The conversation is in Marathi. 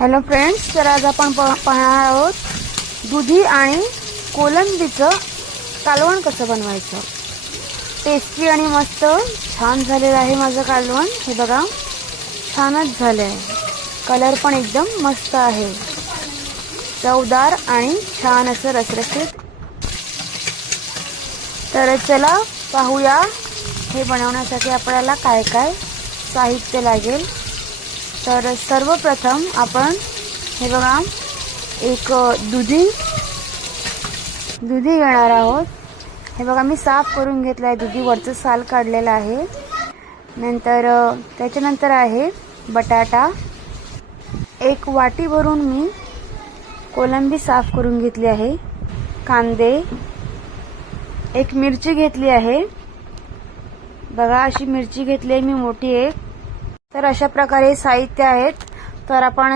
हॅलो फ्रेंड्स, तर आज आपण पाहणार आहोत दुधी आणि कोलंबीचं कालवण कसं बनवायचं। टेस्टी आणि मस्त छान झालेलं आहे माझं कालवण। हे बघा, छानच झालं आहे, कलर पण एकदम मस्त आहे, चवदार आणि छान असं रसरशीत। तर चला पाहूया हे बनवण्यासाठी आपल्याला काय काय साहित्य लागेल। तर सर्वप्रथम आपण हे बघा एक दुधी घेणार आहोत। हे बघा मी साफ करून घेतलं आहे, दुधी वरचं साल काढलेलं आहे। नंतर त्याच्यानंतर आहे बटाटा, एक वाटी भरून मी कोलंबी साफ करून घेतली आहे, कांदे, एक मिरची घेतली आहे, बघा अशी मिरची घेतली आहे मी मोठी एक। तर अशा प्रकारे साहित्य आहेत। तर आपण